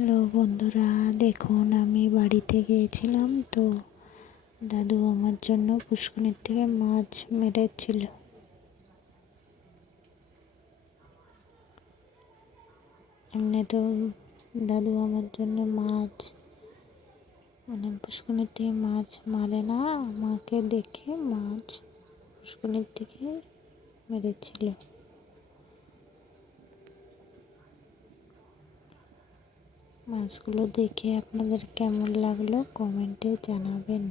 হ্যালো বন্ধুরা, দেখুন আমি বাড়িতে গিয়েছিলাম তো দাদু আমার জন্য পুষ্করিণীর থেকে মাছ মেরেছিল। এমনি তো দাদু আমার জন্য মাছ পুষ্করিণীর থেকে মাছ মারে না, আমাকে দেখে মাছ পুষ্করিণীর থেকে মেরেছিল। মাছগুলো দেখে আপনাদের কেমন লাগলো কমেন্টে জানাবেন।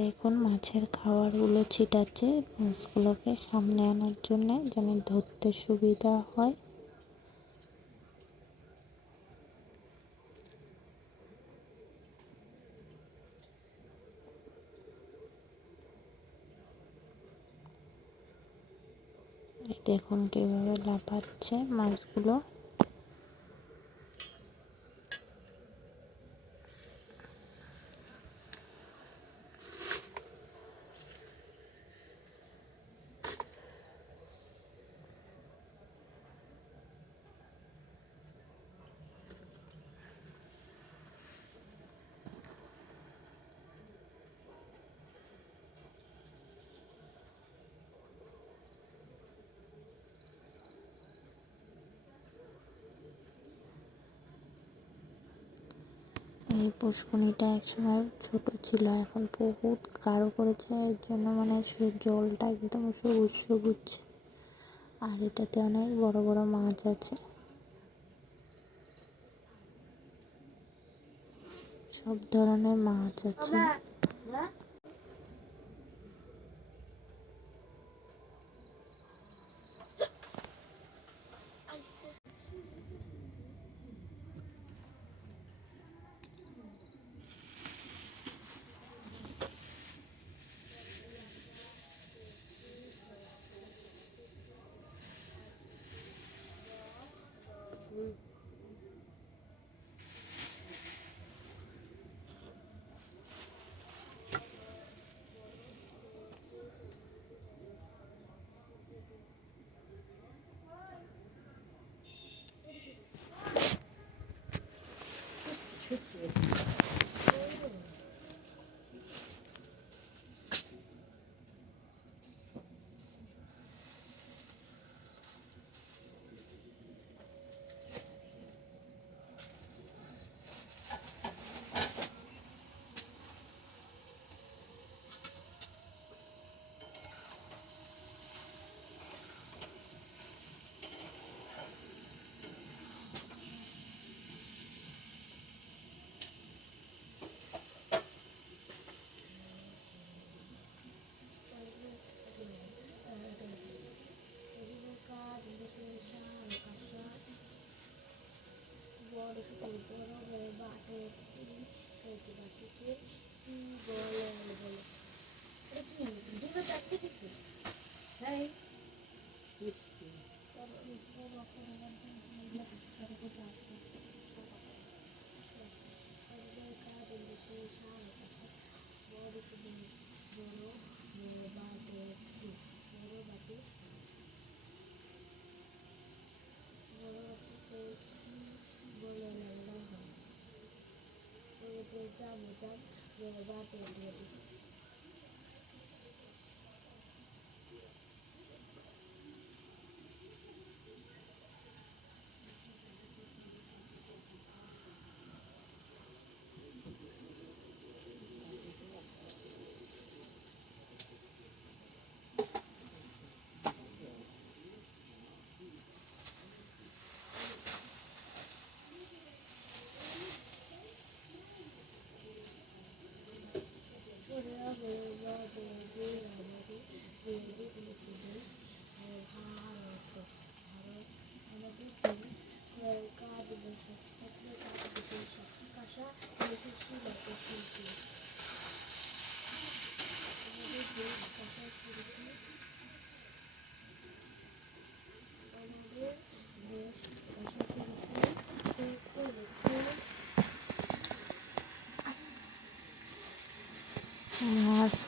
দেখুন মাছের খাবারগুলো ছিটাচ্ছে মাছগুলোকে সামনে আনার জন্য, যেন ধরতে সুবিধা হয়। দেখুন কিভাবে লাফাচ্ছে মাছগুলো। এই পুষ্করিণীটা একসময় ছোট ছিল, এখন বহুত গাঢ় করেছে, এর জন্য সে জলটা একদম সবুজ সবুজ। আর এটাতে অনেক বড় বড় মাছ আছে, সব ধরনের মাছ আছে।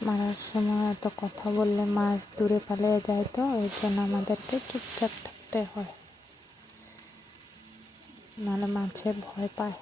মারার সময় হয়তো কথা বললে মাছ দূরে পালিয়ে যায়, তো এর জন্য আমাদেরকে চুপচাপ থাকতে হয়, নাহলে মাছে ভয় পায়।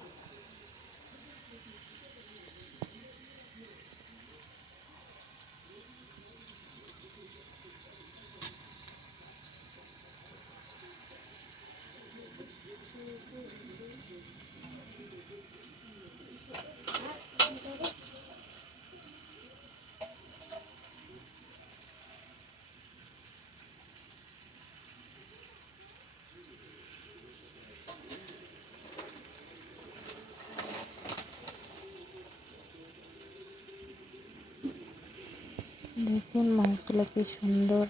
দেখুন মাছগুলো কি সুন্দর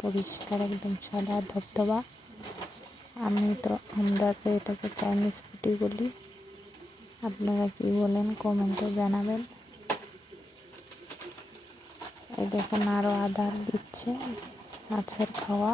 পরিষ্কার, একদম সাদা ধবধবা। আমরা তো এটাকে চাইনিজ পুঁটি বলি, আপনারা কি বলেন কমেন্টে জানাবেন। এই দেখুন আরও আদার দিচ্ছে মাছের খাওয়া।